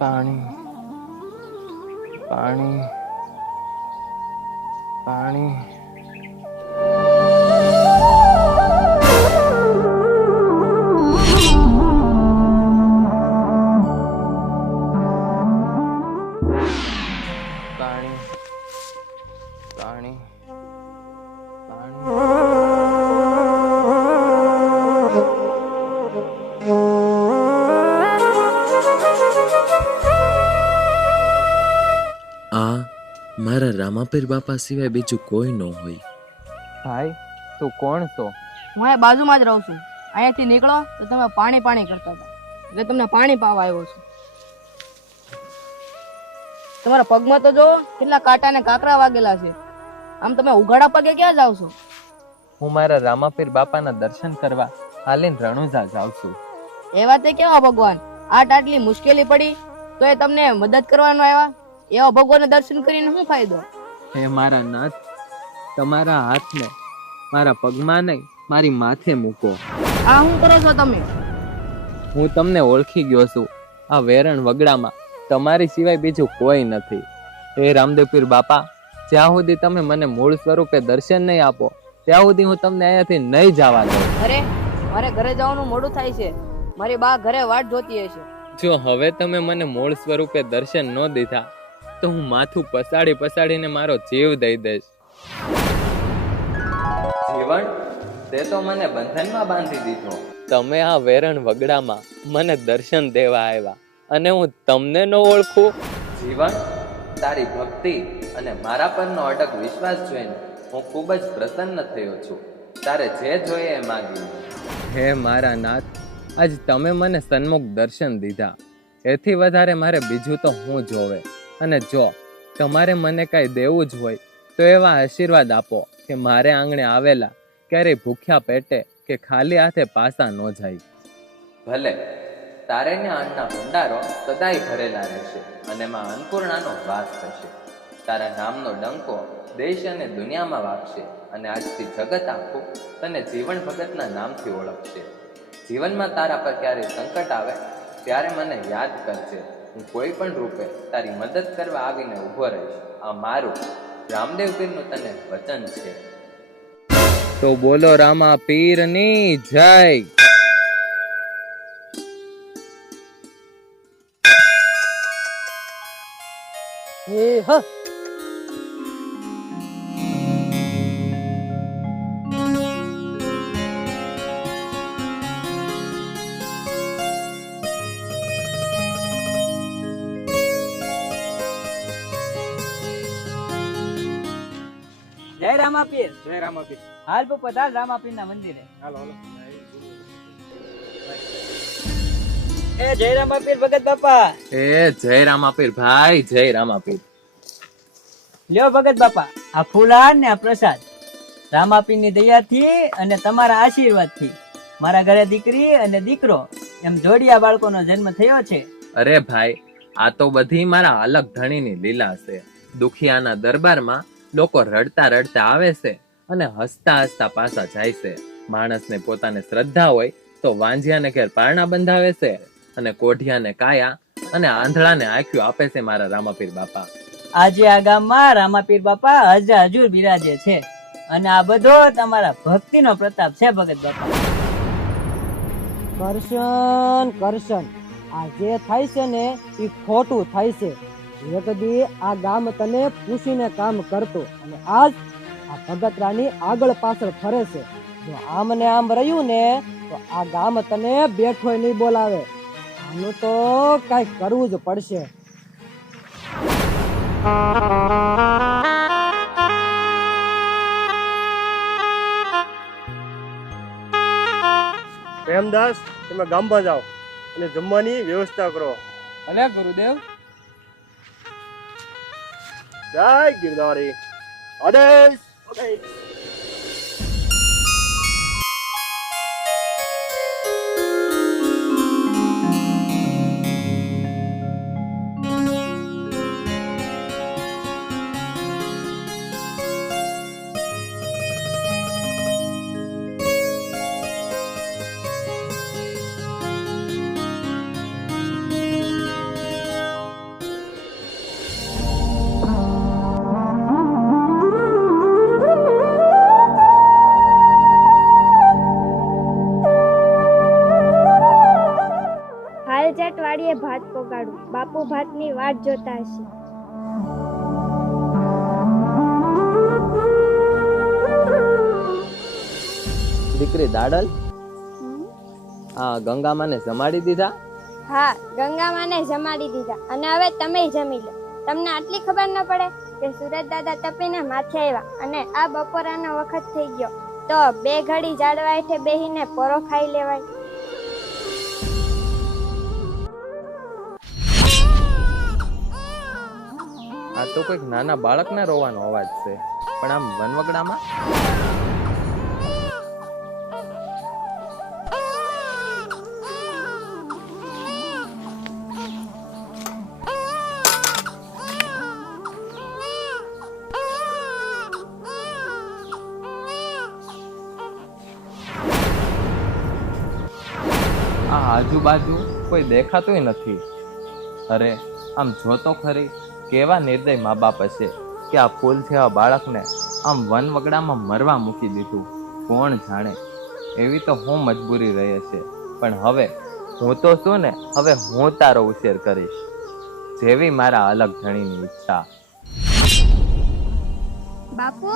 પાણી પાણી પાણી પાણી પાણી આ મારા રામાપીર બાપા સિવાય બીજું કોઈ ન હોય. ભાઈ તું કોણ છો? હું અહીંયા બાજુમાં જ રહું છું. અહીંયાથી નીકળો તો તમે પાણી પાણી કરતા હતા, એટલે તમને પાણી પાવા આવ્યો છું. તમારા પગમાં તો જો કેટલા કાંટા ને કાંકરા વાગેલા છે. આમ તમે ઉઘાડા પગે ક્યાં જાવ છો? હું મારા રામાપીર બાપાના દર્શન કરવા હાલીને રણુજા જાઉં છું. એ વાતે કેવા ભગવાન, આટલી મુશ્કેલી પડી તો એ તમને મદદ કરવાનો આવ્યા? એવા ભગવાનને દર્શન કરીને શું ફાયદો? હે મારા નાથ, તમારા હાથને મારા પગમાં નહીં મારી માથે મૂકો. આ શું કરો છો તમે? હું તમને ઓળખી ગયો છું. આ વેરણ વગડામાં તમારી સિવાય બીજું કોઈ નથી. હે રામદેવપીર બાપા, જ્યાં સુધી તમે મને મૂળ સ્વરૂપે દર્શન નહીં આપો ત્યાં સુધી હું તમને અહીંયાથી નહીં જવા દઉં. અરે મારે ઘરે જવાનું મોડું થાય છે, મારી બા ઘરે વાટ જોતી હશે. જો હવે તમે મને મૂળ સ્વરૂપે દર્શન ન દીધા તો હું માથું પસાડીને મારો જીવ દઈ દઈશ. જીવન, તે તો મને બંધનમાં બાંધી દીધો. તમે આ વેરણ વગડામાં મને દર્શન દેવા આવ્યા અને હું તમને ન ઓળખું? જીવન, તારી ભક્તિ અને મારા પરનો અડગ વિશ્વાસ જોઈને હું ખૂબ જ પ્રસન્ન થયો છું. તારે જે જોઈએ એ માંગ્યું. હે મારા નાથ, આજ તમે મને સન્મુખ દર્શન દીધા, એથી વધારે મારે બીજું તો હું જોવે. અને જો તમારે મને કાંઈ દેવું જ હોય તો એવા આશીર્વાદ આપો કે મારે આંગણે આવેલા ક્યારેય ભૂખ્યા પેટે કે ખાલી હાથે પાસા ન જાય. ભલે, તારે ને અન્નના ભંડારો સદાય ભરેલા રહેશે અને માં અન્નપૂર્ણાનો વાસ થશે. તારા નામનો ડંકો દેશ અને દુનિયામાં વાગશે અને આજથી જગત આખું તને જીવન ભગતના નામથી ઓળખશે. જીવનમાં તારા પર ક્યારેય સંકટ આવે ત્યારે મને યાદ કરજે. હું કોઈ પણ રૂપે તારી મદદ કરવા આવીને ઊભો રહીશ. આ મારું રામદેવ પીરનું તને વચન છે. તો બોલો રામા પીરની જય. જય રામાપીર. જય રામાપીર. હાલ પધાર રામાપીર ના મંદિરે. હાલો હાલો. એ જય રામાપીર ભગત બાપા. એ જય રામાપીર ભાઈ, જય રામાપીર. લ્યો ભગત બાપા, આ ફૂલહાર ને આ પ્રસાદ રામાપીર ની દયાથી અને તમારા આશીર્વાદથી મારા ઘરે દીકરી અને દીકરો એમ જોડિયા બાળકોનો જન્મ થયો છે. અરે ભાઈ, આ તો બધી મારા અલગ ધણીની લીલા છે. દુખિયાના દરબારમાં લોકો રડતા રડતા આવે છે અને હસતા હસતા પાછા જાય છે. માણસને પોતાને શ્રદ્ધા હોય તો વાંજિયાને ઘેર પારણા બંધાવે છે અને કોઢિયાને કાયા અને આંધળાને આંખ્યું આપે છે મારા રામાપીર બાપા. આજે આ ગામમાં રામાપીર બાપા હજુર બિરાજે છે અને આ બધો તમારા ભક્તિનો પ્રતાપ છે ભગત બાપા. કરશન કરશન, આ જે થાય છે ને એ ખોટું થાય છે. એક દી આ ગામ તને પૂછીને કામ કરતો અને આજ આ ભગતરાની આગળ પાછળ ફરે છે. જો આમ ને આમ રહ્યું ને તો આ ગામ તને બેઠો નહીં બોલાવે. આનું તો કઈ કરવું જ પડશે. પ્રેમદાસ, તમે ગામમાં જાઓ અને જમવાની વ્યવસ્થા કરો. અલે ગુરુદેવ. જય ગિરધારી. આદેશ. ફરજિયાત વાડીએ ભાત પોગાડું. બાપુ ભાતની વાટ જોતા હશે. દીકરી દાડલ, આ ગંગામાને જમાડી દીધા? હા, ગંગામાને જમાડી દીધા અને હવે તમે જમી લો. તમને આટલી ખબર ન પડે કે સુરત દાદા તપીને માથે આવ્યા અને આ બપોરાનો વખત થઈ ગયો તો 2 ઘડી ઝાડવા હેઠે બેહીને પોરો ખાઈ લેવાય. આ તો કોઈક નાના બાળકના રોવાનો અવાજ છે, પણ આમ વનવગડામાં આ આજુબાજુ કોઈ દેખાતુંય નથી. અરે આમ જોતો ખરી, કેવા નિર્દય મા બાપ હશે કે આ ફૂલ જેવા બાળકને આમ વન વગડામાં મરવા મૂકી દીધું. કોણ જાણે, એવી તો હું મજબૂરી રહી હશે. પણ હવે હું તો શું ને, હવે હું તારો ઉછેર કરીશ, જેવી મારા અલગ ધણીની ઈચ્છા. બાપુ,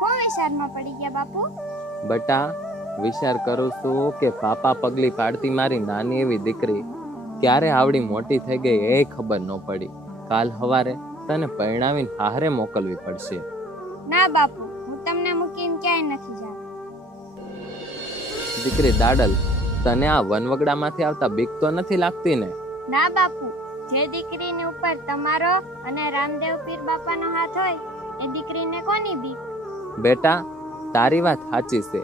કોણ વિચારમાં પડી ગયા બાપુ? બટા, વિચાર કરું છું કે પાપા પગલી પાડતી મારી નાની એવી દીકરી ક્યારે આવડી મોટી થઈ ગઈ એ ખબર ન પડી. કાલ સવારે તને પરણાવીને હારે મોકલવી પડશે. ના બાપુ, હું તમને મૂકીને ક્યાંય નથી જતી. દીકરી દાડલ, તને આ વનવગડામાંથી આવતા બીક તો નથી લાગતી ને? ના બાપુ, જે દીકરીની ઉપર તમારો અને રામદેવ પીર બાપાનો હાથ હોય એ દીકરીને કોની બીક? બેટા, તારી વાત સાચી છે.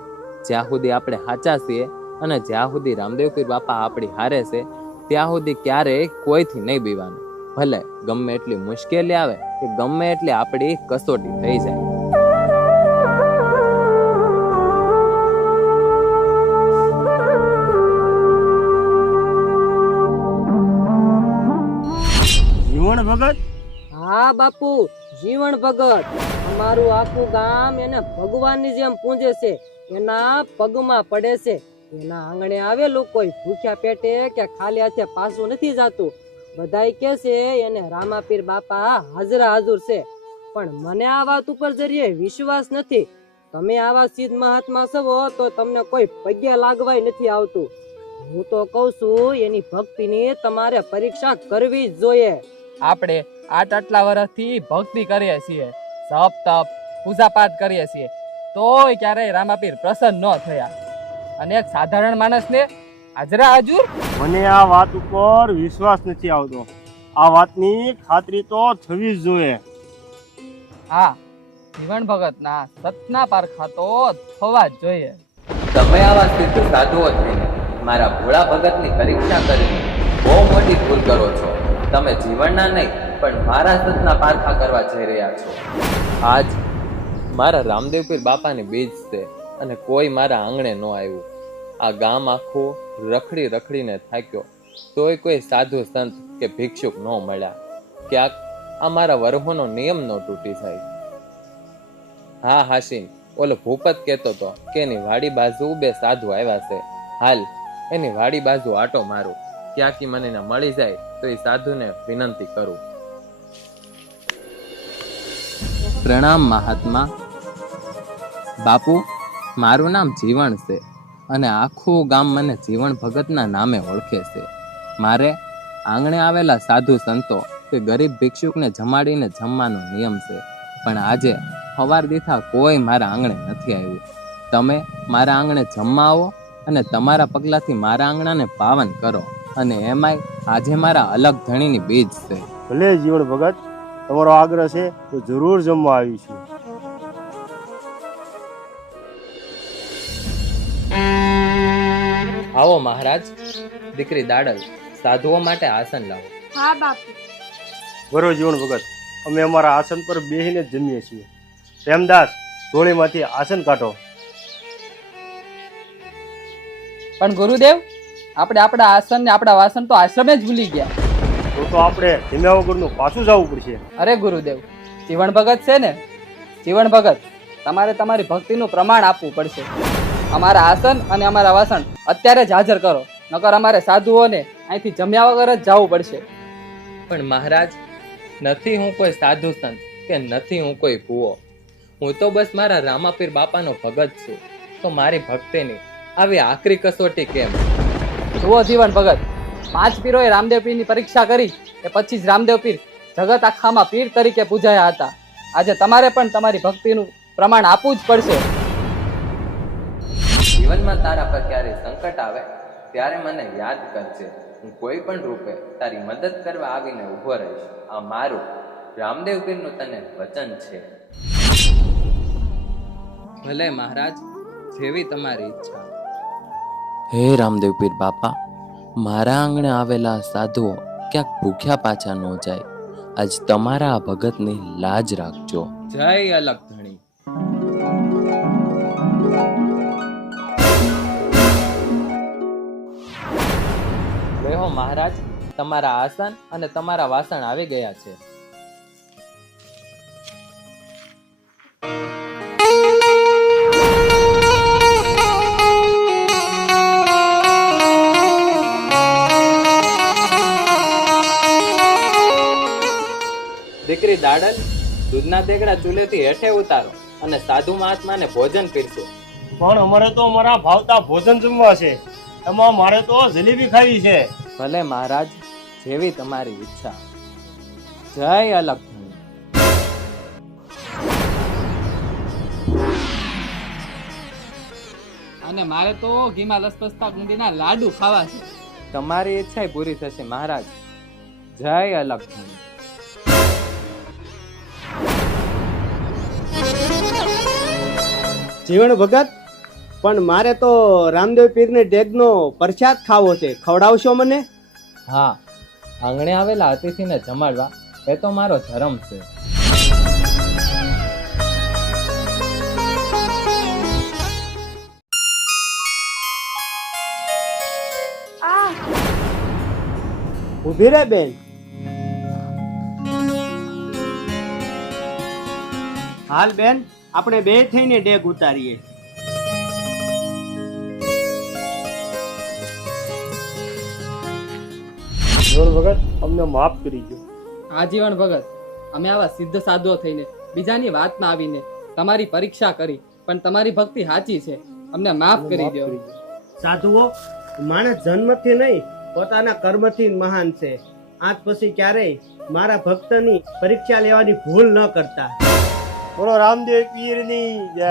જ્યાં સુધી આપણે સાચા છીએ અને જ્યાં સુધી રામદેવ પીર બાપા આપણી હારે છે ત્યાં સુધી ક્યારેય કોઈથી નહીં બીવાનું. ભલે ગમે એટલી મુશ્કેલી આવે કે ગમે એટલી આપણી કસોટી થઈ જાય. જીવણ ભગત, હા બાપુ, જીવણ ભગત. અમારું આખું ગામ એને ભગવાનની જેમ પૂજે છે, એના પગમાં પડે છે. એના આંગણે આવેલું કોઈ ભૂખ્યા પેટે કે ખાલી હાથે પાછું નથી જાતું. બધાય કે છે એને રામાપીર બાપા હાજરા હાજર છે, પણ મને આ વાત ઉપર જરીએ વિશ્વાસ નથી. તમે આવા સિદ્ધ મહાત્મા છો તો તમને કોઈ પગે લાગવાય નથી આવતું. હું તો કહું છું એની ભક્તિની તમારે પરીક્ષા કરવી જ જોઈએ. આપણે આટલા વર્ષથી ભક્તિ કરીએ છીએ, જપ તપ પૂજા પાઠ કરીએ છીએ, તોય ક્યારેય રામાપીર પ્રસન્ન ન થયા. અને એક સાધારણ માણસને હાજરા હાજુર? મને આ વાત ઉપર વિશ્વાસ નથી આવતો. આ વાતની ખાતરી તો થવી જ જોઈએ. હા, જીવન ભગતના સતના પારખા તો થવા જ જોઈએ. તમે આવા સિદ્ધ સાધુઓ થઈને મારા ભોળા ભગતની પરીક્ષા કરીને બહુ મોટી ભૂલ કરો છો. તમે જીવનના નહીં પણ મારા સતના પારખા કરવા જઈ રહ્યા છો. આજ મારા રામદેવ પીર બાપાની બીજ છે અને કોઈ મારા આંગણે ન આવ્યું. આ ગામ આખું રખડી રખડીને થાક્યો, તોય કોઈ સાધુ સંત કે ભિક્ષુક ન મળ્યા. ક્યાંક આ મારા વરહોનો નિયમ ન તૂટી જાય. હા હાશીન, ઓલો ભૂપત કહેતો હતો કે એની વાડી બાજુ 2 સાધુ આવ્યા છે. હાલ એની વાડી બાજુ આટો મારું, ક્યાંક મને ના મળી જાય તો એ સાધુને વિનંતી કરું. પ્રણામ મહાત્મા. બાપુ, મારું નામ જીવણ છે અને આખું ગામ મને જીવણ ભગતના નામે ઓળખે છે. મારે આંગણે આવેલા સાધુ સંતો કે ગરીબ ભિક્ષુકને જમાડીને જમવાનો નિયમ છે, પણ આજે સવાર દીઠા કોઈ મારા આંગણે નથી આવ્યું. તમે મારા આંગણે જમવા આવો અને તમારા પગલાથી મારા આંગણાને પાવન કરો. અને એમાંય આજે મારા અલગ ધણીની બીજ છે. ભલે જીવણ ભગત, તમારો આગ્રહ છે તો જરૂર જમવા આવીશું. આવો મહારાજ. દીકરી દાડલ, સાધુઓ માટે આસન લાવો. હા બાપુ. બરો જીવણ ભગત, અમે અમારા આસન પર બેસીને જ જમીએ છીએ. પ્રેમદાસ, ટોળીમાંથી આસન કાઢો. પણ ગુરુદેવ, આપણે આપણા આસન ને આપણા વાસન તો આશ્રમે જ ભૂલી ગયા. તો આપણે જમ્યા વગરનું પાછું જવું પડશે. અરે ગુરુદેવ, જીવણ ભગત છે ને, જીવણ ભગત તમારે તમારી ભક્તિનું પ્રમાણ આપવું પડશે. અમારા આસન અને અમારા વાસણ અત્યારે જ હાજર કરો, નકર અમારે સાધુઓને અહીંથી જમ્યા વગર જ જવું પડશે. પણ મહારાજ, નથી હું કોઈ સાધુ સંત કે નથી હું કોઈ ભૂવો. હું તો બસ મારા રામાપીર બાપાનો ભગત છું. તો મારી ભક્તિની આવી આકરી કસોટી કેમ? જુઓ જીવન ભગત, 5 પીરોએ રામદેવ પીરની પરીક્ષા કરી એ પછી જ રામદેવ પીર જગત આખામાં પીર તરીકે પૂજાયા હતા. આજે તમારે પણ તમારી ભક્તિનું પ્રમાણ આપવું જ પડશે. જીવનમાં તારા પર ક્યારે સંકટ આવે ત્યારે મને યાદ કરજે. હું કોઈ પણ રૂપે તારી મદદ કરવા આવીને ઊભો રહીશ. આ મારું રામદેવ પીરનું તને વચન છે. ભલે મહારાજ, જેવી તમારી ઈચ્છા. હે રામદેવ પીર બાપા, મારા આંગણે આવેલા સાધુઓ ક્યાંક ભૂખ્યા પાછા ન જાય. આજ તમારા આ ભગતની લાજ રાખજો. જય અલગ ધણી. બેહો મહારાજ, તમારા આસન અને તમારા વાસણ આવી ગયા છે. દીકરી દાડલ, દૂધના દેગડા ચૂલેથી હેઠે ઉતારો અને સાધુ મહાત્માને ભોજન પીરસો. પણ અમારે તો મારા ભાવતા ભોજન જમવા છે, એમાં મારે તો જલેબી ખાવી છે. ભલે મહારાજ, જેવી તમારી ઈચ્છા. જય અલગ ધણી. અને મારે તો ઘીમાં લસપસતા ગુંદીના લાડુ ખાવા છે. તમારી ઈચ્છા પૂરી થશે મહારાજ. જય અલગ ધણી. જીવન ભગત, પણ મારે તો રામદેવ પીરને ટેગનો પ્રસાદ ખાવો છે, ખવડાવશો મને? હા, આંગણે આવેલા અતિથિને જમાડવા એ તો મારો ધર્મ છે. ઊભી રે બેન. હાલ બેન, આપણે બે થઈને ડેગ ઉતારીએ. જીવન ભગત, અમને માફ કરી દો. આજીવન ભગત, અમે આવા સિદ્ધ સાધુઓ થઈને બીજાની વાતમાં આવીને તમારી પરીક્ષા કરી, પણ તમારી ભક્તિ સાચી છે, અમને માફ કરી દો. સાધુઓ, માણસ જન્મથી નહીં પોતાના કર્મથી મહાન છે. આજ પછી ક્યારેય મારા ભક્તની પરીક્ષા લેવાની ભૂલ ન કરતા. બોલો રામદેવ પીરની જય.